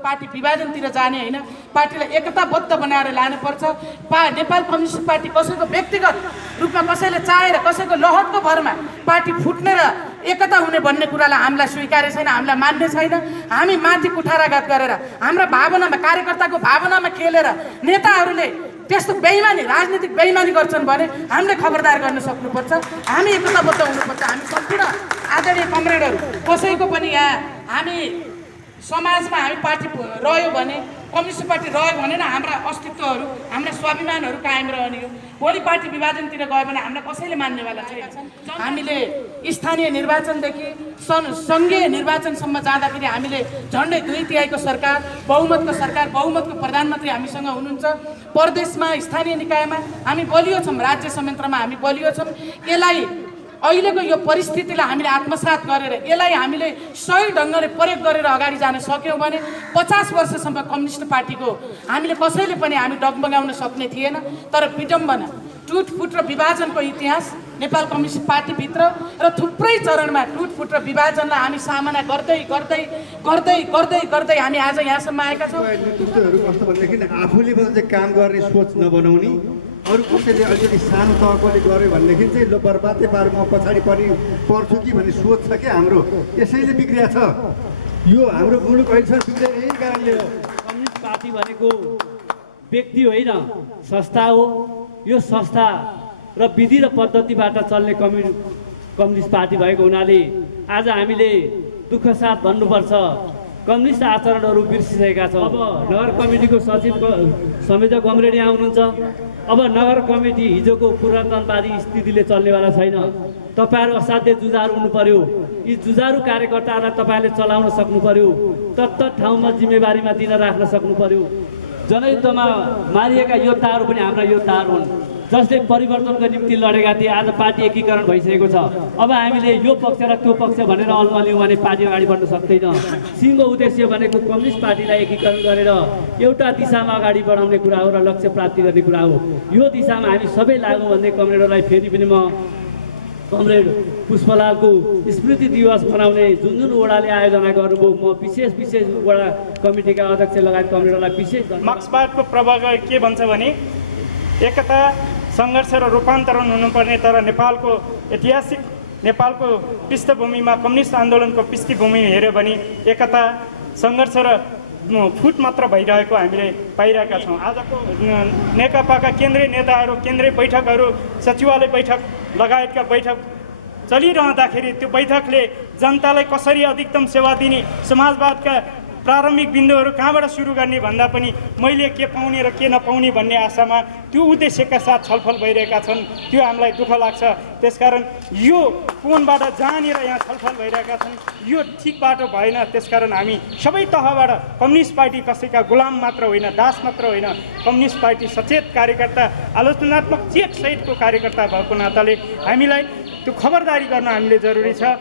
Party विभाजनतिर जाने होइन, पार्टीलाई एकताबद्ध बनाएर लानुपर्छ। नेपाल कम्युनिस्ट पार्टी कसैको व्यक्तिगत रूपमा कसैले चाहेर कसैको लहरको भरमा पार्टी फुट्ने र एकता हुने भन्ने कुरालाई हामीलाई स्वीकार्य छैन, हामीलाई मान्ने छैन। हामी माथि कुठाराघात गरेर हाम्रा भावनामा, कार्यकर्ताको भावनामा खेलेर नेताहरूले त्यस्तो बेइमानी, राजनीतिक बेइमानी गर्छन् भने हामीले खबरदार गर्न सक्नुपर्छ। हामी एकताबद्ध हुनुपर्छ। हामी सम्पूर्ण आदरणीय कमरेडहरू कसैको पनि यहाँ हामी समाजमा हामी पार्टी रह्यो भने, कम्युनिस्ट पार्टी रह्यो भने न हाम्रा अस्तित्वहरू, हाम्रा स्वाभिमानहरू कायम रहने हो। भोलि पार्टी विभाजनतिर गयो भने हामीलाई कसैले मान्नेवाला छैन। हामीले स्थानीय निर्वाचनदेखि सङ्घीय निर्वाचनसम्म जाँदाखेरि हामीले झन्डै 2/3 सरकार, बहुमतको प्रधानमन्त्री हामीसँग हुनुहुन्छ। प्रदेशमा, स्थानीय निकायमा हामी बलियो छौँ, राज्य संयन्त्रमा हामी बलियो छौँ। यसलाई अहिलेको यो परिस्थितिलाई हामीले आत्मसात गरेर यसलाई हामीले सही ढङ्गले प्रयोग गरेर अगाडि जान सक्यौँ भने 50 वर्षसम्म कम्युनिस्ट पार्टीको हामीले कसैले पनि हामी डगमगाउन सक्ने थिएन। तर विडम्बना, टुटफुट र विभाजनको इतिहास नेपाल कम्युनिस्ट पार्टीभित्र र थुप्रै चरणमा टुटफुट र विभाजनलाई हामी सामना गर्दै गर्दै गर्दै गर्दै गर्दै हामी आज यहाँसम्म आएका छौँ। नेतृत्वहरू कस्तो भनेदेखि आफूले चाहिँ काम गर्ने सोच नबनाउने, अरू कसैले अलिकति सानो तहकोले गर्यो भनेदेखि चाहिँ लो बर्बादै पार म पछाडि पर्छु कि भन्ने सोच छ क्या हाम्रो। यसैले बिग्रिया छ यो हाम्रो मुलुक अहिलेसम्म बिग्रेको यही कारणले हो। कम्युनिस्ट पार्टी भनेको व्यक्ति होइन, संस्था हो। यो संस्था र विधि र पद्धतिबाट चल्ने कम्युनिस्ट पार्टी भएको हुनाले आज हामीले दुःख साथ भन्नुपर्छ, कम्युनिस्ट आचरणहरू बिर्सिसकेका छौँ। अब नगर कमिटीको सचिव संयोजक कमरेड यहाँ हुनुहुन्छ। अब नगर कमिटी हिजोको पुरातनवादी स्थितिले चल्नेवाला छैन। तपाईँहरू असाध्य जुझारु हुनु पर्यो। यी जुझारु कार्यकर्ताहरूलाई तपाईँहरूले चलाउन सक्नु पर्यो, तत्त ठाउँमा जिम्मेवारीमा दिन राख्न सक्नु पर्यो। जनयुद्धमा मारिएका योद्धाहरू पनि हाम्रा योद्धाहरू हुन्, जसले परिवर्तनको निम्ति लडेका थिए। आज पार्टी एकीकरण भइसकेको छ। अब हामीले यो पक्ष र त्यो पक्ष भनेर अल्मल्यौँ भने पार्टी अगाडि बढ्न सक्दैन। सिङ्गो उद्देश्य भनेको कम्युनिस्ट पार्टीलाई एकीकरण गरेर एउटा दिशामा अगाडि बढाउने कुरा हो र लक्ष्य प्राप्ति गर्ने कुरा हो। यो दिशामा हामी सबै लागौँ भन्ने कमरेडहरूलाई फेरि पनि म कमरेड पुष्पलालको स्मृति दिवस मनाउने जुन वडाले आयोजना गर्नुभयो, म विशेष वडा कमिटीका अध्यक्ष लगायत कमरेडहरूलाई विशेष मार्क्सवादको प्रभाव के भन्छ भने एकता, सङ्घर्ष र रूपान्तरण हुनुपर्ने, तर नेपालको ऐतिहासिक नेपालको पृष्ठभूमिमा कम्युनिस्ट आन्दोलनको पृष्ठभूमि हेऱ्यो भने एकता, सङ्घर्ष र फुट मात्र भइरहेको हामीले पाइरहेका छौँ। आजको नेकपाका केन्द्रीय नेताहरू, केन्द्रीय बैठकहरू, सचिवालय बैठक लगायतका बैठक चलिरहँदाखेरि त्यो बैठकले जनतालाई कसरी अधिकतम सेवा दिने, समाजवादका प्रारम्भिक बिन्दुहरू कहाँबाट सुरु गर्ने भन्दा पनि मैले के पाउने र के नपाउने भन्ने आशामा त्यो उद्देश्यका साथ छलफल भइरहेका छन्। त्यो हामीलाई दुःख लाग्छ। त्यसकारण यो कोणबाट जहाँनिर यहाँ छलफल भइरहेका छन् यो ठिक बाटो भएन। त्यसकारण हामी सबै तहबाट कम्युनिस्ट पार्टी कसैका गुलाम मात्र होइन, दास मात्र होइन, कम्युनिस्ट पार्टी सचेत कार्यकर्ता, आलोचनात्मक चेत सहितको कार्यकर्ता भएको नाताले हामीलाई त्यो खबरदारी गर्न हामीले जरुरी छ।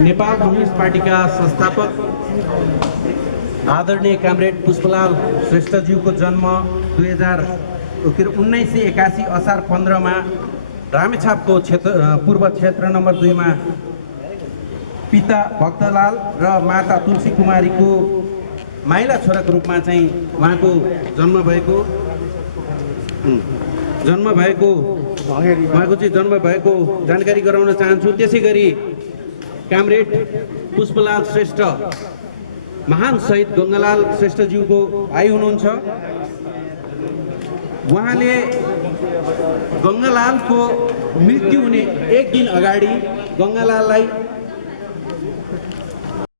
नेपाल कम्युनिस्ट पार्टीका संस्थापक आदरणीय कमरेड पुष्पलाल श्रेष्ठज्यूको जन्म 1981 असार 15 मा रामेछापको पूर्व क्षेत्र नम्बर 2 मा पिता भक्तलाल र माता तुलसी कुमारीको माइला छोराको रूपमा चाहिँ उहाँको जन्म भएको जानकारी गराउन चाहन्छु। त्यसै गरी कामरेड पुष्पलाल श्रेष्ठ महान शहीद गङ्गालाल श्रेष्ठज्यूको भाइ हुनुहुन्छ। उहाँले गङ्गालालको मृत्यु हुने एक दिन अगाडि गङ्गालाललाई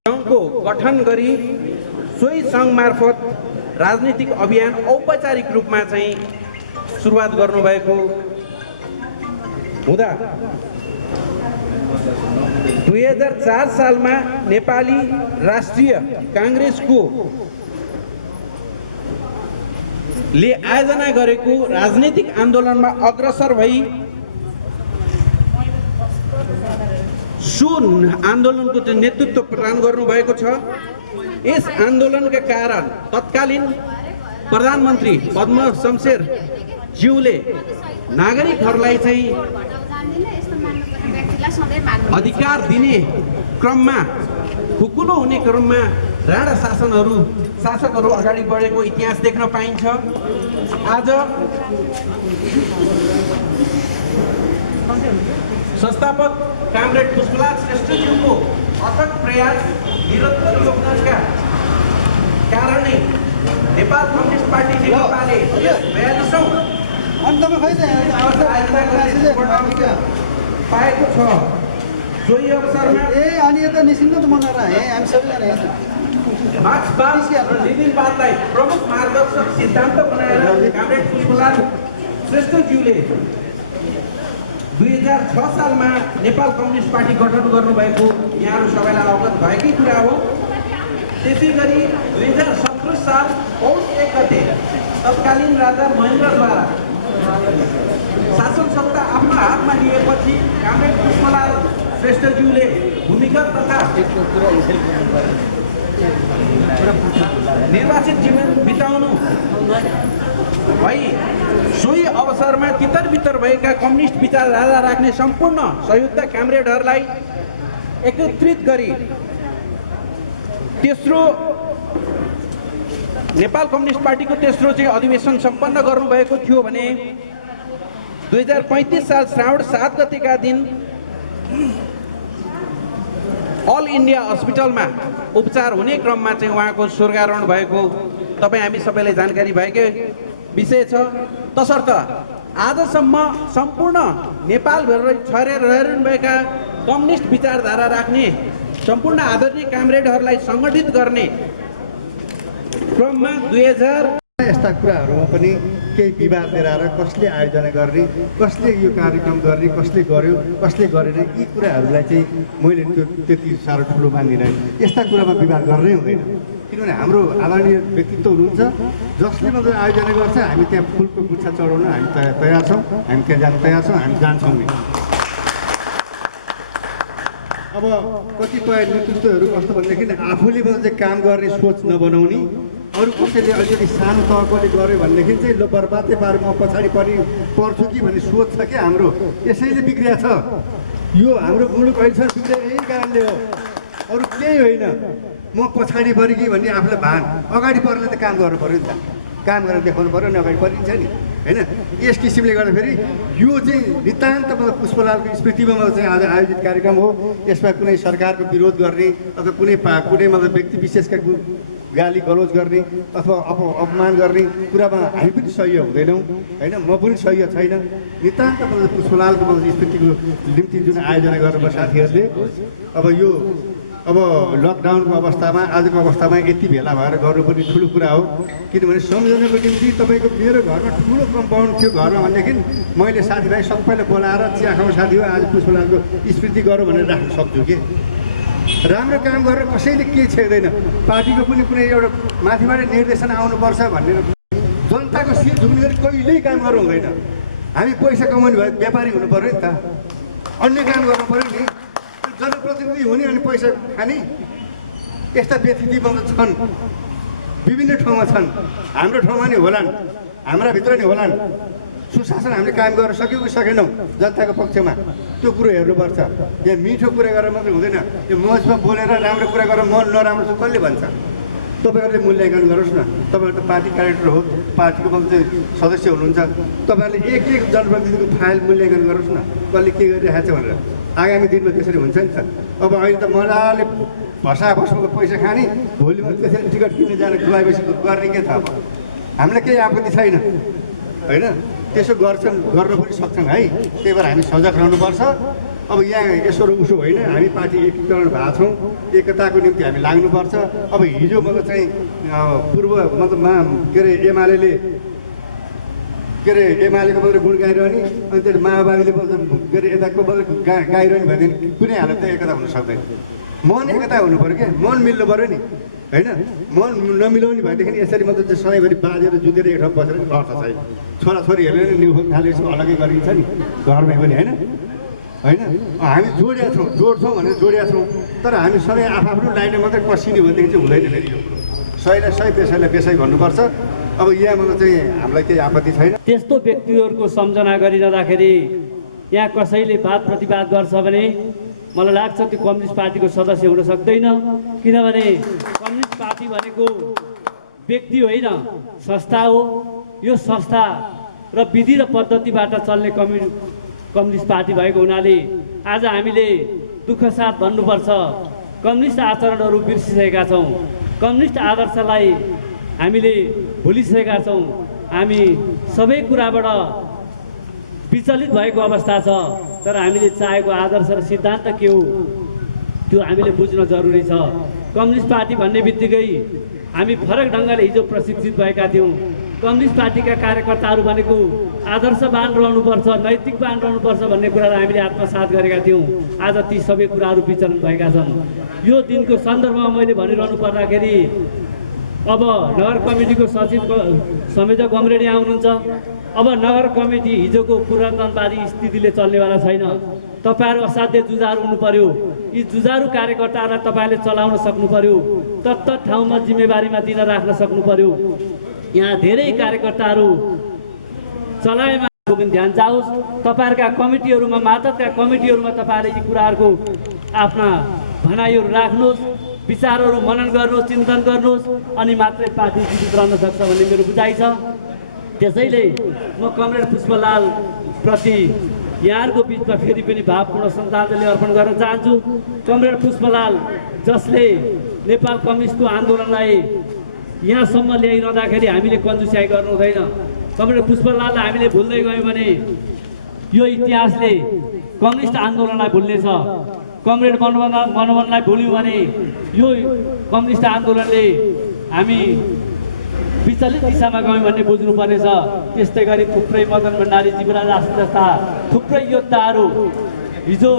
सङ्घको गठन गरी सोही सङ्घ मार्फत राजनीतिक अभियान औपचारिक रूपमा चाहिँ सुरुवात गर्नुभएको हुँदा 2004 सालमा नेपाली राष्ट्रिय काङ्ग्रेसको ले आयोजना गरेको राजनीतिक आन्दोलनमा अग्रसर भई सो आन्दोलनको चाहिँ नेतृत्व प्रदान गर्नुभएको छ। यस आन्दोलनका कारण तत्कालीन प्रधानमन्त्री पद्म शमशेर ज्यूले नागरिकहरूलाई चाहिँ अधिकार दिने क्रममा खुकुलो हुने क्रममा राणा शासकहरू अगाडि बढेको इतिहास देख्न पाइन्छ। आज संस्थापक कामरेड पुष्पलाल श्रेष्ठज्यूको अथक प्रयास निरन्तर योगदानका कारणै नेपाल कम्युनिस्ट पार्टी नेकपाले 42औं पाएको छ। सोही अवसरमा मार्क्सवाद र लेनिनवादलाई प्रमुख मार्गदर्शक सिद्धान्त बनाएर कामरेड पुष्पलाल श्रेष्ठज्यूले 2006 सालमा नेपाल कम्युनिस्ट पार्टी गठन गर्नुभएको यहाँहरू सबैलाई अवगत भएकै कुरा हो। त्यसै गरी 2017 साल पौष 1 गते तत्कालीन राजा महेन्द्रद्वारा शासन सत्ता आफ्नो हातमा लिएपछि कामरेड पुष्पलाल श्रेष्ठज्यूले भूमिगत तथा निर्वाचित जीवन बिताउनु भई सोही अवसरमा तितर-बितर भएका कम्युनिस्ट विचारधारा राख्ने सम्पूर्ण सहयोगका कामरेडहरूलाई एकत्रित गरी तेस्रो नेपाल कम्युनिस्ट पार्टीको तेस्रो चाहिँ अधिवेशन सम्पन्न गर्नुभएको थियो भने 2035 साल श्रावण 7 गतेका दिन अल इन्डिया हस्पिटलमा उपचार हुने क्रममा चाहिँ उहाँको स्वर्गारोहण भएको तपाईँ हामी सबैलाई जानकारी भएकै विषय छ। तसर्थ आजसम्म सम्पूर्ण नेपालभर छरेर रहनुभएका कम्युनिस्ट विचारधारा राख्ने सम्पूर्ण आदरणीय कामरेडहरूलाई सङ्गठित गर्ने क्रममा 2000 यस्ता कुराहरूमा पनि केही विवाद लिएर आएर कसले आयोजना गर्ने, कसले यो कार्यक्रम गर्ने, कसले गर्यो, कसले गरेन, यी कुराहरूलाई चाहिँ मैले त्यति साह्रो ठुलो मान्दिनँ। यस्ता कुरामा विवाद गर्नै हुँदैन, किनभने हाम्रो आदरणीय व्यक्तित्व हुनुहुन्छ जसले मात्रै आयोजना गर्छ। हामी त्यहाँ फुलको गुच्छा चढाउन हामी तयार छौँ, हामी त्यहाँ जान तयार छौँ, हामी जान्छौँ नि। अब कतिपय नेतृत्वहरू कस्तो भनेदेखि आफूले मात्रै चाहिँ काम गर्ने सोच नबनाउने, अरू कसैले अलिकति सानो तहकोले गर्यो भनेदेखि चाहिँ लो बर्बादै पार म पछाडि पर्छु कि भन्ने सोच छ क्या हाम्रो। यसैले बिग्रिया छ यो हाम्रो मुलुक अहिलेसम्म बिग्रिया यही कारणले हो, अरू केही होइन। म पछाडि परेँ कि भन्ने आफूलाई भान, अगाडि पर्ने त काम गर्नु पऱ्यो नि त, काम गरेर देखाउनु पऱ्यो नि, अगाडि परिन्छ नि होइन। यस किसिमले गर्दाखेरि यो चाहिँ नितान्त पुष्पलालको स्मृतिमा चाहिँ आज आयोजित कार्यक्रम हो। यसमा कुनै सरकारको विरोध गर्ने अथवा कुनै मतलब व्यक्ति विशेषका गाली गलौज गर्ने अथवा अपमान गर्ने कुरामा हामी पनि सह्य हुँदैनौँ होइन। म पनि सह्य छैन। नितान्त पुष्पलालको स्मृतिको निम्ति जुन आयोजना गर्नुभयो साथीहरूले, अब लकडाउनको अवस्थामा आजको अवस्थामा यति भेला भएर गर्नु पनि ठुलो कुरा हो। किनभने सम्झनाको निम्ति तपाईँको मेरो घरमा ठुलो कम्पाउन्ड थियो घरमा भनेदेखि मैले साथीभाइ सबैलाई बोलाएर चिया खाउँ साथी हो आज पुष्पलालको स्मृति गरौँ भनेर राख्न सक्छु कि राम्रो काम गरेर कसैले के छेड्दैन। पार्टीको पनि कुनै एउटा माथिबाट निर्देशन आउनुपर्छ भनेर जनताको शिर झुक्ने गरी कहिल्यै काम गर्नु हुँदैन। हामी पैसा कमाउने भए व्यापारी हुनु पऱ्यो नि त, अन्य काम गर्नु पऱ्यो नि। जनप्रतिनिधि हुने अनि पैसा खाने यस्ता व्यक्तित्व छन्, विभिन्न ठाउँमा छन्। हाम्रो ठाउँमा नि होलान्, हाम्रा भित्र नि होलान्। सुशासन हामीले कायम गर्न सक्यौँ कि सकेनौँ जनताको पक्षमा त्यो कुरो हेर्नुपर्छ। यहाँ मिठो कुरा गरेर मात्रै हुँदैन, यो मञ्चमा बोलेर राम्रो कुरा गरेर मन नराम्रो छ कसले भन्छ? तपाईँहरूले मूल्याङ्कन गरोस् न। तपाईँहरू त पार्टी क्यारेक्टर हो, पार्टीको चाहिँ सदस्य हुनुहुन्छ, तपाईँहरूले एक एक जनप्रतिनिधिको फाइल मूल्याङ्कन गरोस् न, कसले के गरिरहेको छ भनेर। आगामी दिनमा त्यसरी हुन्छ नि त। अब अहिले त मजाले भसा भस्मको पैसा खाने, भोलि मात्रै त्यसरी टिकट किन्ने जाने खुवाएपछि गर्ने के थाहा भयो? हामीलाई केही आपत्ति छैन होइन, त्यसो गर्न पनि सक्छन् है। त्यही भएर हामी सजग रहनुपर्छ। अब यहाँ यसो र उसो होइन, हामी पार्टी एकीकरण भएको छौँ, एकताको निम्ति हामी लाग्नुपर्छ। अब हिजो मतलब चाहिँ पूर्व मतलब के अरे एमालेको मात्रै गुण गाइरहने, अनि त्यो माओवादीले के अरे यताको मात्रै गाइरहने भनेदेखि कुनै हालत एकता हुन सक्दैन। मन एकता हुनु पऱ्यो क्या, मन मिल्नु पऱ्यो नि होइन। मन नमिलाउने भएदेखि यसरी मात्रै चाहिँ सधैँभरि बाजेर जुतेर एक ठाउँ बसेर अर्थ छैन। छोराछोरीहरूले नि न्यु थालेपछि अलग्गै गरिन्छ नि घरमै पनि होइन होइन। हामी जोड्छौँ भनेर जोडिया छौँ, तर हामी सधैँ आफ्नो लाइनमा मात्रै कसिने भनेदेखि चाहिँ हुँदैन फेरि यो कुरो। सहीलाई सही, पेसाइलाई पेसाइ भन्नुपर्छ। अब यहाँबाट चाहिँ हामीलाई केही आपत्ति छैन। त्यस्तो व्यक्तिहरूको सम्झना गरिरहँदाखेरि यहाँ कसैले वाद प्रतिवाद गर्छ भने मलाई लाग्छ त्यो कम्युनिस्ट पार्टीको सदस्य हुन सक्दैन। किनभने कम्युनिस्ट पार्टी भनेको व्यक्ति होइन, संस्था हो। यो संस्था र विधि र पद्धतिबाट चल्ने कम्युनिस्ट पार्टी भएको हुनाले आज हामीले दुःख साथ भन्नुपर्छ, कम्युनिस्ट आचरणहरू बिर्सिसकेका छौँ, कम्युनिस्ट आदर्शलाई हामीले भुलिसकेका छौँ। हामी सबै कुराबाट विचलित भएको अवस्था छ। तर हामीले चाहेको आदर्श र सिद्धान्त के हो त्यो हामीले बुझ्न जरुरी छ। कम्युनिस्ट पार्टी भन्ने बित्तिकै हामी फरक ढङ्गले हिजो प्रशिक्षित भएका थियौँ। कम्युनिस्ट पार्टीका कार्यकर्ताहरू भनेको आदर्शवान रहनुपर्छ, नैतिकवान रहनुपर्छ भन्ने कुरालाई हामीले आत्मसात गरेका थियौँ। आज ती सबै कुराहरू विचलन भएका छन्। यो दिनको सन्दर्भमा मैले भनिरहनु पर्दाखेरि अब नगर कमिटीको सचिव संयोजक गमरेडी आउनुहुन्छ। अब नगर कमिटी हिजोको पुरातनवादी स्थितिले चल्नेवाला छैन। तपाईँहरू असाध्य जुझारु हुनु पर्यो। यी जुझारु कार्यकर्ताहरूलाई तपाईँहरूले चलाउन सक्नु पर्यो, तत्त ठाउँमा जिम्मेवारीमा दिन राख्न सक्नु पर्यो। यहाँ धेरै कार्यकर्ताहरू चलाएमा पनि ध्यान जाओस्। तपाईँहरूका कमिटीहरूमा, मातहतका कमिटीहरूमा तपाईँहरूले यी कुराहरूको आफ्ना भनाइहरू राख्नुहोस्, विचारहरू मनन गर्नुहोस्, चिन्तन गर्नुहोस्, अनि मात्रै पार्टी जीवित रहन सक्छ भन्ने मेरो बुझाइ छ। त्यसैले म कमरेड पुष्पलाल प्रति यहाँहरूको बिचमा फेरि पनि भावपूर्ण श्रद्धाञ्जली अर्पण गर्न चाहन्छु। कमरेड पुष्पलाल जसले नेपाल कम्युनिस्टको आन्दोलनलाई यहाँसम्म ल्याइरहँदाखेरि हामीले कन्जुस्याइ गर्नु हुँदैन। कमरेड पुष्पलाललाई हामीले भुल्दै गयौँ भने यो इतिहासले कम्युनिस्ट आन्दोलनलाई भुल्नेछ। कमरेड मनमोहनलाई भुल्यौँ भने यो कम्युनिस्ट आन्दोलनले हामी विचलित दिशामा गयौँ भन्ने बुझ्नुपर्नेछ। त्यस्तै गरी थुप्रै मदन भण्डारी, जीवराज आश्रित जस्ता थुप्रै योद्धाहरू, हिजो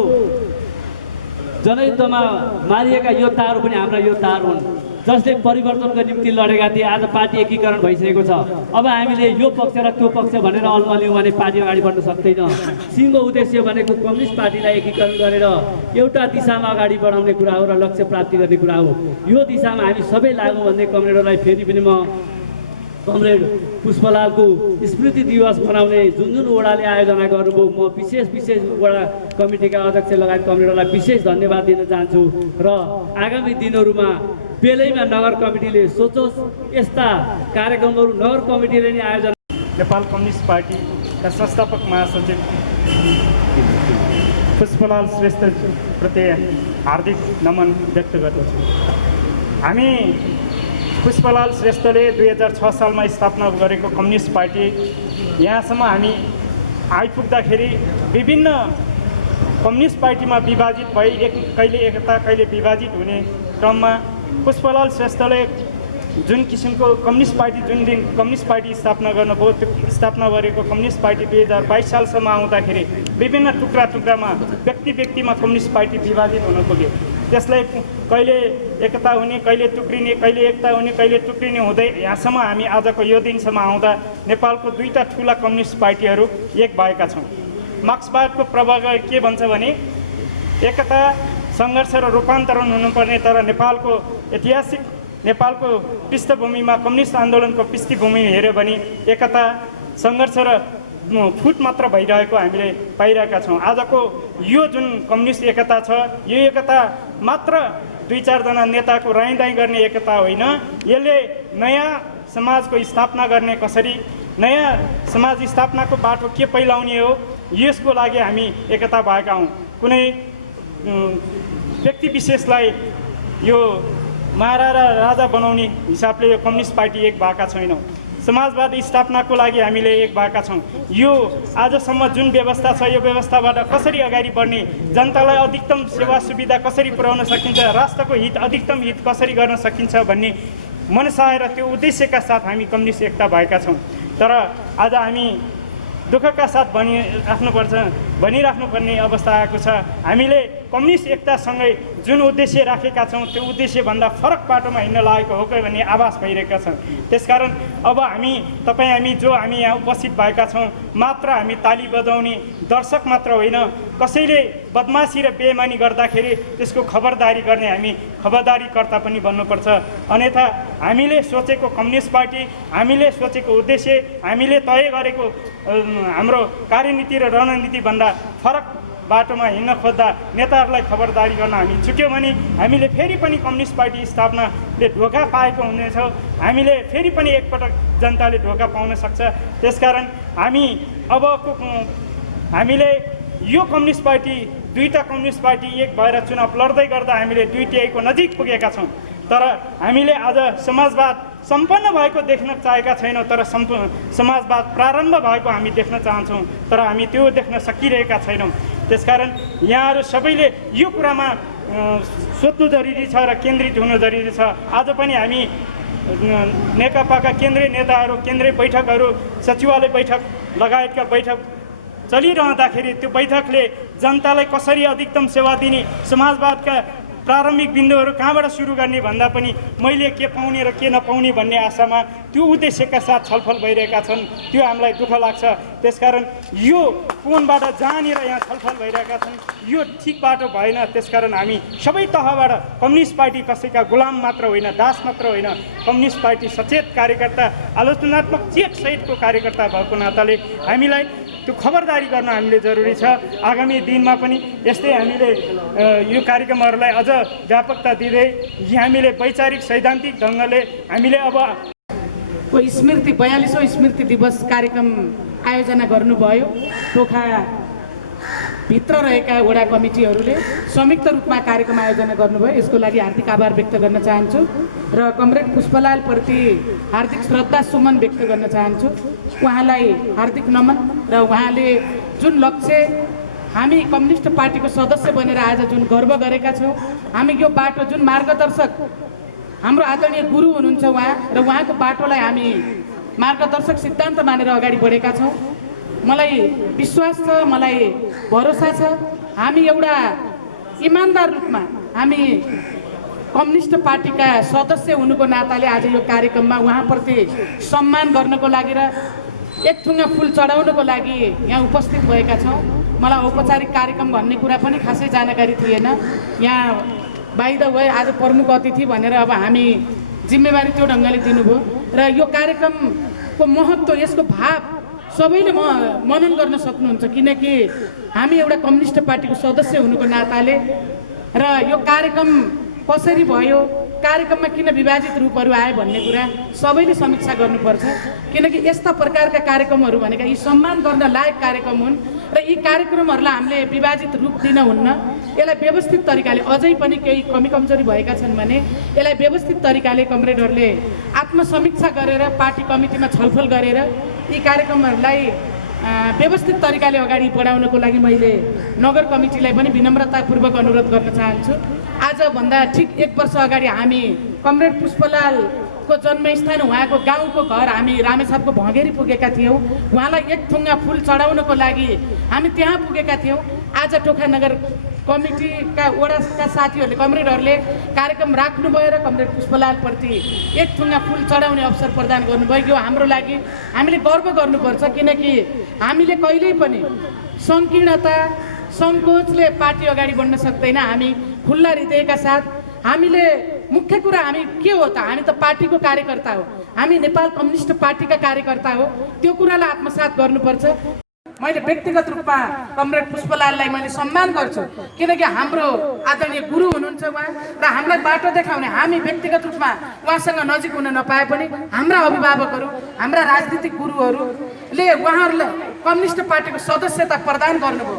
जनयुद्धमा मारिएका योद्धाहरू पनि हाम्रा योद्धाहरू हुन्, जसले परिवर्तनको निम्ति लडेका थिए। आज पार्टी एकीकरण भइसकेको छ। अब हामीले यो पक्ष र त्यो पक्ष भनेर अल्मल्यौँ भने पार्टी अगाडि बढ्न सक्दैन। सिङ्गो उद्देश्य भनेको कम्युनिस्ट पार्टीलाई एकीकरण गरेर एउटा दिशामा अगाडि बढाउने कुरा हो र लक्ष्य प्राप्ति गर्ने कुरा हो। यो दिशामा हामी सबै लागौँ भन्ने कमरेडहरूलाई फेरि पनि म कमरेड पुष्पलालको स्मृति दिवस मनाउने जुन वडाले आयोजना गर्नुभयो, म विशेष वडा कमिटीका अध्यक्ष लगायत कमरेडहरूलाई विशेष धन्यवाद दिन चाहन्छु। र आगामी दिनहरूमा बेलैमा नगर कमिटीले सोचोस्, यस्ता कार्यक्रमहरू नगर कमिटीले नै आयोजना। नेपाल कम्युनिस्ट पार्टीका संस्थापक महासचिव पुष्पलाल श्रेष्ठप्रति हार्दिक नमन व्यक्त गर्दछु। हामी पुष्पलाल श्रेष्ठले 2006 सालमा स्थापना गरेको कम्युनिस्ट पार्टी यहाँसम्म हामी आइपुग्दाखेरि विभिन्न कम्युनिस्ट पार्टीमा विभाजित भई कहिले एकता कहिले विभाजित हुने क्रममा पुष्पलाल श्रेष्ठले जुन किसिमको कम्युनिस्ट पार्टी जुन दिन कम्युनिस्ट पार्टी स्थापना गर्नुभयो, त्यो स्थापना गरेको कम्युनिस्ट पार्टी 2022 सालसम्म आउँदाखेरि विभिन्न टुक्रामा व्यक्तिमा कम्युनिस्ट पार्टी विभाजित हुन पुग्यो। त्यसलाई कहिले एकता हुने, कहिले टुक्रिने, कहिले एकता हुने, कहिले टुक्रिने हुँदै यहाँसम्म हामी आजको यो दिनसम्म आउँदा नेपालको दुईटा ठुला कम्युनिस्ट पार्टीहरू एक भएका छौँ। मार्क्सवादको प्रभाव के भन्छ भने एकता, सङ्घर्ष र रूपान्तरण हुनुपर्ने, तर नेपालको ऐतिहासिक पृष्ठभूमिमा कम्युनिस्ट आन्दोलनको पृष्ठभूमि हेऱ्यो भने एकता, सङ्घर्ष र फुट मात्र भइरहेको हामीले पाइरहेका छौँ। आजको यो जुन कम्युनिस्ट एकता छ, यो एकता मात्र 2-4 जना नेताको राइदाइ गर्ने एकता होइन। यसले नयाँ समाजको स्थापना गर्ने कसरी, नयाँ समाज स्थापनाको बाटो के पहिलाउने हो, यसको लागि हामी एकता भएका हौँ। कुनै व्यक्ति विशेषलाई यो महाराजा राजा बनाउने हिसाबले यो कम्युनिस्ट पार्टी एक भएका छैनौँ। समाजवाद स्थापनाको लागि हामीले एक भएका छौँ। यो आजसम्म जुन व्यवस्था छ, यो व्यवस्थाबाट कसरी अगाडि बढ्ने, जनतालाई अधिकतम सेवा सुविधा कसरी पुर्याउन सकिन्छ, राष्ट्रको हित अधिकतम हित कसरी गर्न सकिन्छ भन्ने मनसाय र त्यो उद्देश्यका साथ हामी कम्युनिस्ट एकता भएका छौँ। तर आज हामी दुःखका साथ भनिराख्नुपर्ने अवस्था आएको छ। हामीले कम्युनिस्ट एकतासँगै जुन उद्देश्य राखेका छौँ त्यो उद्देश्यभन्दा फरक बाटोमा हिँड्न लागेको हो कि भन्ने आभास भइरहेका छन्। त्यसकारण अब हामी यहाँ उपस्थित भएका छौँ मात्र हामी ताली बजाउने दर्शक मात्र होइन, कसैले बदमासी र बेइमानी गर्दाखेरि त्यसको खबरदारी गर्ने हामी खबरदारीकर्ता पनि बन्नुपर्छ। अन्यथा हामीले सोचेको कम्युनिस्ट पार्टी, हामीले सोचेको उद्देश्य, हामीले तय गरेको हाम्रो कार्यनीति र रणनीतिभन्दा फरक बाटोमा हिँड्न खोज्दा नेताहरूलाई खबरदारी गर्न हामी छुट्यौँ भने हामीले फेरि पनि कम्युनिस्ट पार्टी स्थापनाले धोका पाएको हुनेछौँ। हामीले फेरि पनि एकपटक जनताले धोका पाउन सक्छ। त्यसकारण हामीले यो कम्युनिस्ट पार्टी, दुईटा कम्युनिस्ट पार्टी एक भएर चुनाव लड्दै गर्दा हामीले दुईटैको नजिक पुगेका छौँ। तर हामीले आज समाजवाद सम्पन्न भएको देख्न चाहेका छैनौँ, तर समाजवाद प्रारम्भ भएको हामी देख्न चाहन्छौँ, तर हामी त्यो देख्न सकिरहेका छैनौँ। त्यसकारण यहाँहरू सबैले यो कुरामा सोच्नु जरुरी छ र केन्द्रित हुनु जरुरी छ। आज पनि हामी नेकपाका केन्द्रीय नेताहरू, केन्द्रीय बैठकहरू, सचिवालय बैठक लगायतका बैठक चलिरहँदाखेरि त्यो बैठकले जनतालाई कसरी अधिकतम सेवा दिने, समाजवादका प्रारम्भिक बिन्दुहरू कहाँबाट सुरु गर्ने भन्दा पनि मैले के पाउने र के नपाउने भन्ने आशामा त्यो उद्देश्यका साथ छलफल भइरहेका छन्। त्यो हामीलाई दुःख लाग्छ। त्यसकारण यो कोणबाट जहाँनिर यहाँ छलफल भइरहेका छन् यो ठिक बाटो भएन। त्यसकारण हामी सबै तहबाट कम्युनिस्ट पार्टी कसैका गुलाम मात्र होइन, दास मात्र होइन, कम्युनिस्ट पार्टी सचेत कार्यकर्ता, आलोचनात्मक चेत सहितको कार्यकर्ता भएको नाताले हामीलाई त्यो खबरदारी गर्न हामीले जरुरी छ। आगामी दिनमा पनि यस्तै हामीले यो कार्यक्रमहरूलाई अझ व्यापकता दिँदै हामीले वैचारिक सैद्धान्तिक ढङ्गले हामीले अब स्मृति 42औं स्मृति दिवस कार्यक्रम आयोजना गर्नुभयो। टोखा भित्र रहेका वडा कमिटीहरूले संयुक्त रूपमा कार्यक्रम आयोजना गर्नुभयो। यसको लागि हार्दिक आभार व्यक्त गर्न चाहन्छु र कमरेड पुष्पलाल प्रति हार्दिक श्रद्धा सुमन व्यक्त गर्न चाहन्छु। उहाँलाई हार्दिक नमन र उहाँले जुन लक्ष्य हामी कम्युनिस्ट पार्टीको सदस्य बनेर आज जुन गर्व गरेका छौँ, हामी यो बाटो जुन मार्गदर्शक हाम्रो आदरणीय गुरु हुनुहुन्छ उहाँ र उहाँको बाटोलाई हामी मार्गदर्शक सिद्धान्त मानेर अगाडि बढेका छौँ। मलाई विश्वास छ, मलाई भरोसा छ, हामी एउटा इमान्दार रूपमा हामी कम्युनिस्ट पार्टीका सदस्य हुनुको नाताले आज यो कार्यक्रममा उहाँप्रति सम्मान गर्नको लागि र एक ठुङ्गा फुल चढाउनको लागि यहाँ उपस्थित भएका छौँ। मलाई औपचारिक कार्यक्रम भन्ने कुरा पनि खासै जानकारी थिएन। यहाँ बाइ द वे आज प्रमुख अतिथि भनेर अब हामी जिम्मेवारी त्यो ढङ्गले दिनुभयो र यो कार्यक्रमको महत्त्व, यसको भाव सबैले मनन गर्न सक्नुहुन्छ, किनकि हामी एउटा कम्युनिस्ट पार्टीको सदस्य हुनुको नाताले र यो कार्यक्रम कसरी भयो, कार्यक्रममा किन विभाजित रूपहरू आए भन्ने कुरा सबैले समीक्षा गर्नुपर्छ। किनकि यस्ता प्रकारका कार्यक्रमहरू भनेका यी सम्मान गर्न लायक कार्यक्रम हुन् र यी कार्यक्रमहरूलाई हामीले विभाजित रूप दिन हुन्न। यसलाई व्यवस्थित तरिकाले, अझै पनि केही कमी कमजोरी भएका छन् भने यसलाई व्यवस्थित तरिकाले कमरेडहरूले आत्मसमीक्षा गरेर पार्टी कमिटीमा छलफल गरेर यी कार्यक्रमहरूलाई व्यवस्थित तरिकाले अगाडि बढाउनको लागि मैले नगर कमिटीलाई पनि विनम्रतापूर्वक अनुरोध गर्न चाहन्छु। आजभन्दा ठिक 1 वर्ष अगाडि हामी कमरेड पुष्पलालको जन्मस्थान, उहाँको गाउँको घर हामी रामेछापको भँगेरी पुगेका थियौँ। उहाँलाई एक ठुङ्गा फुल चढाउनको लागि हामी त्यहाँ पुगेका थियौँ। आज टोखा नगर कमिटीका वडाका साथीहरूले, कमरेडहरूले कार्यक्रम राख्नुभयो र कमरेड पुष्पलालप्रति एक ठुङ्गा फुल चढाउने अवसर प्रदान गर्नुभयो। यो हाम्रो लागि हामीले गर्व गर्नुपर्छ, किनकि हामीले कहिल्यै पनि सङ्कीर्णता, सङ्कोचले पार्टी अगाडि बढ्न सक्दैन। हामी खुल्ला हृदयका साथ, हामीले मुख्य कुरा हामी के हो त, हामी त पार्टीको कार्यकर्ता हो। हामी नेपाल कम्युनिस्ट पार्टीका कार्यकर्ता हो, त्यो कुरालाई आत्मसात गर्नुपर्छ। मैले व्यक्तिगत रूपमा कमरेड पुष्पलाललाई मैले सम्मान गर्छु, किनकि हाम्रो आदरणीय गुरु हुनुहुन्छ उहाँ र हामीलाई बाटो देखाउने। हामी व्यक्तिगत रूपमा उहाँसँग नजिक हुन नपाए पनि हाम्रा अभिभावकहरू, हाम्रा राजनीतिक गुरुहरूले उहाँहरूलाई कम्युनिस्ट पार्टीको सदस्यता प्रदान गर्नुभयो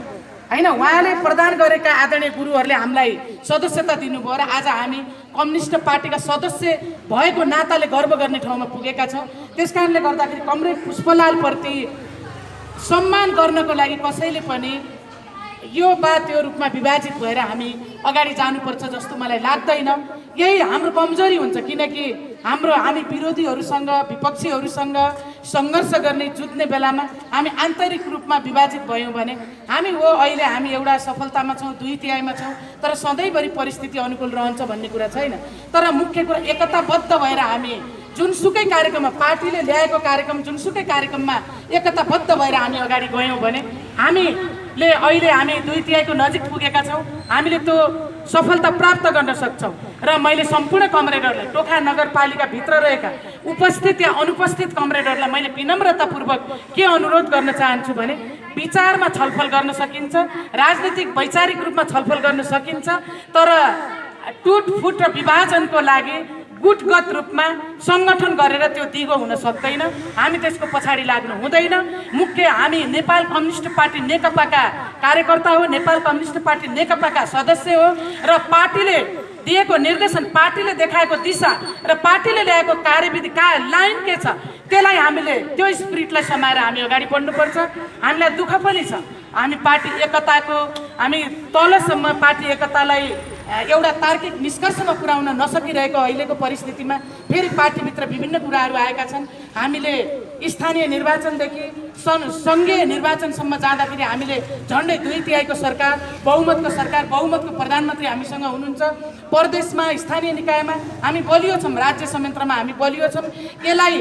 होइन। उहाँले प्रदान गरेका आदरणीय गुरुहरूले हामीलाई सदस्यता दिनुभयो र आज हामी कम्युनिस्ट पार्टीका सदस्य भएको नाताले गर्व गर्ने ठाउँमा पुगेका छौँ। त्यस कारणले गर्दाखेरि कमरेड पुष्पलालप्रति सम्मान गर्नको लागि कसैले पनि यो बात यो रूपमा विभाजित भएर हामी अगाडि जानुपर्छ जस्तो मलाई लाग्दैन। यही हाम्रो कमजोरी हुन्छ, किनकि हामी विरोधीहरूसँग, विपक्षीहरूसँग सङ्घर्ष गर्ने, जुझ्ने बेलामा हामी आन्तरिक रूपमा विभाजित भयौँ भने अहिले हामी एउटा सफलतामा छौँ, 2/3 छौँ, तर सधैँभरि परिस्थिति अनुकूल रहन्छ भन्ने कुरा छैन। तर मुख्य कुरा एकताबद्ध भएर हामी जुनसुकै कार्यक्रममा, पार्टीले ल्याएको कार्यक्रम जुनसुकै कार्यक्रममा एकताबद्ध भएर हामी अगाडि गयौँ भने हामीले अहिले 2/3 नजिक पुगेका छौँ। हामीले त्यो सफलता प्राप्त गर्न सक्छौँ। र मैले सम्पूर्ण कमरेडहरूलाई, टोखा नगरपालिकाभित्र रहेका उपस्थित या अनुपस्थित कमरेडहरूलाई मैले विनम्रतापूर्वक के अनुरोध गर्न चाहन्छु भने विचारमा छलफल गर्न सकिन्छ, राजनीतिक वैचारिक रूपमा छलफल गर्न सकिन्छ, तर टुटफुट र विभाजनको लागि गुटगत रूपमा सङ्गठन गरेर त्यो दिगो हुन सक्दैन। हामी त्यसको पछाडि लाग्नु हुँदैन। मुख्य हामी नेपाल कम्युनिस्ट पार्टी नेकपाका कार्यकर्ता हो, नेपाल कम्युनिस्ट पार्टी नेकपाका सदस्य हो र पार्टीले दिएको निर्देशन, पार्टीले देखाएको दिशा र पार्टीले ल्याएको कार्यविधि लाइन के छ त्यसलाई हामीले त्यो स्पिरिटलाई समाएर हामी अगाडि बढ्नुपर्छ। हामीलाई दुःख पनि छ, हामी पार्टी एकताको, हामी तलसम्म पार्टी एकतालाई एउटा तार्किक निष्कर्षमा पुर्याउन नसकिरहेको अहिलेको परिस्थितिमा फेरि पार्टीभित्र विभिन्न कुराहरू आएका छन्। हामीले स्थानीय निर्वाचनदेखि सङ्घीय निर्वाचनसम्म जाँदाखेरि हामीले झन्डै 2/3 सरकार, बहुमतको सरकार, बहुमतको प्रधानमन्त्री हामीसँग हुनुहुन्छ। प्रदेशमा, स्थानीय निकायमा हामी बलियो छौँ, राज्य संयन्त्रमा हामी बलियो छौँ। यसलाई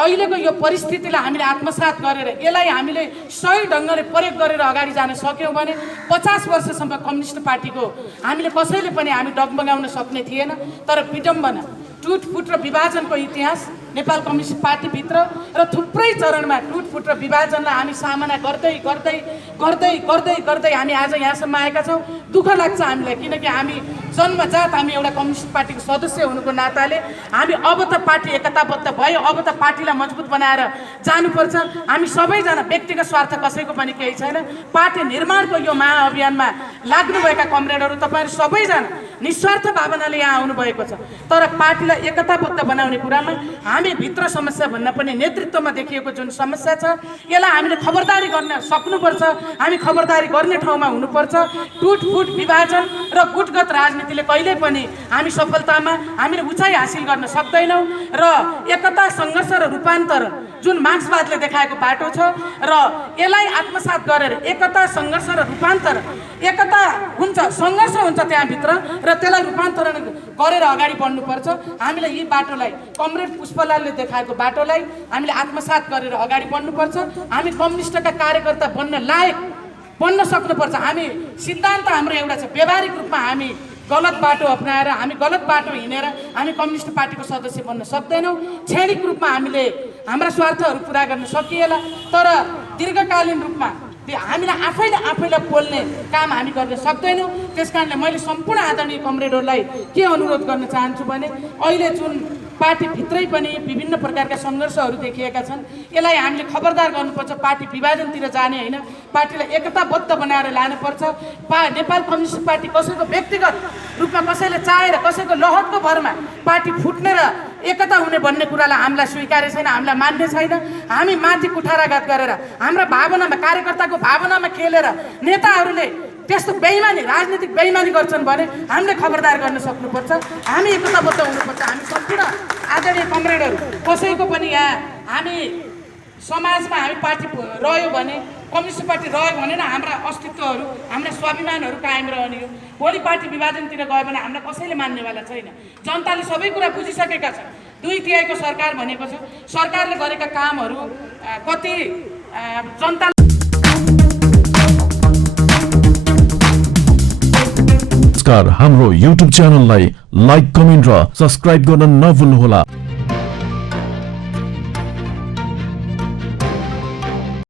अहिलेको यो परिस्थितिलाई हामीले आत्मसात गरेर यसलाई हामीले सही ढङ्गले प्रयोग गरेर अगाडि जान सक्यौँ भने 50 वर्षसम्म कम्युनिस्ट पार्टीको हामीले कसैले पनि हामी डगमगाउन सक्ने थिएन। तर विडम्बना, टुटफुट र विभाजनको इतिहास नेपाल कम्युनिस्ट पार्टीभित्र र थुप्रै चरणमा टुटफुट र विभाजनलाई हामी सामना गर्दै गर्दै गर्दै गर्दै गर्दै हामी आज यहाँसम्म आएका छौँ। दुःख लाग्छ हामीलाई, किनकि हामी जन्मजात हामी एउटा कम्युनिस्ट पार्टीको सदस्य हुनुको नाताले हामी अब त पार्टी एकताबद्ध भयो, अब त पार्टीलाई मजबुत बनाएर जानुपर्छ। हामी सबैजना, व्यक्तिगत स्वार्थ कसैको पनि केही छैन। पार्टी निर्माणको यो महाअभियानमा लाग्नुभएका कमरेडहरू तपाईँहरू सबैजना निस्वार्थ भावनाले यहाँ आउनुभएको छ। तर पार्टीलाई एकताबद्ध बनाउने कुरामा हामी भित्र समस्या भन्दा पनि नेतृत्वमा देखिएको जुन समस्या छ यसलाई हामीले खबरदारी गर्न सक्नुपर्छ। हामी खबरदारी गर्ने ठाउँमा हुनुपर्छ। टुटफुट, विभाजन र गुटगत राजनीतिले कहिल्यै पनि हामी सफलतामा हामीले उचाइ हासिल गर्न सक्दैनौँ। र एकता, सङ्घर्ष र रूपान्तरण जुन मार्क्सवादले देखाएको बाटो छ र यसलाई आत्मसात गरेर एकता, सङ्घर्ष र रूपान्तरण, एकता हुन्छ, सङ्घर्ष हुन्छ त्यहाँभित्र र त्यसलाई रूपान्तरण गरेर अगाडि बढ्नुपर्छ। हामीले यी बाटोलाई, कमरेड पुष्पलालले देखाएको बाटोलाई हामीले आत्मसात गरेर अगाडि बढ्नुपर्छ। हामी कम्युनिस्टका कार्यकर्ता बन्न लायक बन्न सक्नुपर्छ। हामी सिद्धान्त हाम्रो एउटा छ, व्यवहारिक रूपमा हामी गलत बाटो अप्नाएर, हामी गलत बाटो हिँडेर हामी कम्युनिस्ट पार्टीको सदस्य बन्न सक्दैनौँ। क्षणिक रूपमा हामीले हाम्रा स्वार्थहरू पुरा गर्न सकिएला, तर दीर्घकालीन रूपमा हामीलाई आफैलाई बोल्ने काम हामी गर्न सक्दैनौँ। त्यस कारणले मैले सम्पूर्ण आदरणीय कमरेडहरूलाई के अनुरोध गर्न चाहन्छु भने अहिले जुन पार्टीभित्रै पनि विभिन्न प्रकारका सङ्घर्षहरू देखिएका छन्, यसलाई हामीले खबरदार गर्नुपर्छ। पार्टी विभाजनतिर जाने होइन, पार्टीलाई एकताबद्ध बनाएर लानुपर्छ। नेपाल कम्युनिस्ट पार्टी कसैको व्यक्तिगत रूपमा कसैले चाहेर, कसैको लहरको भरमा पार्टी फुट्ने र एकता हुने भन्ने कुरालाई हामीलाई स्वीकार्य छैन, हामीलाई मान्ने छैन। हामी माथि कुठाराघात गरेर, हाम्रा भावनामा, कार्यकर्ताको भावनामा खेलेर नेताहरूले त्यस्तो बेइमानी, राजनीतिक बेइमानी गर्छन् भने हामीले खबरदार गर्न सक्नुपर्छ। हामी एकताबद्ध हुनुपर्छ। हामी सम्पूर्ण आदरणीय कमरेडहरू कसैको पनि यहाँ हामी समाजमा हामी पार्टी रह्यो भने, कम्युनिस्ट पार्टी रह्यो भने न हाम्रा अस्तित्वहरू, हाम्रा स्वाभिमानहरू कायम रहने हो। भोलि पार्टी विभाजनतिर गयो भने हामीलाई कसैले मान्नेवाला छैन। जनताले सबै कुरा बुझिसकेका छन्। 2/3 सरकार भनेको छ, सरकारले गरेका कामहरू कति जनता। हाम्रो YouTube च्यानललाई लाइक, कमेन्ट र सब्स्क्राइब गर्न नभुल्नुहोला।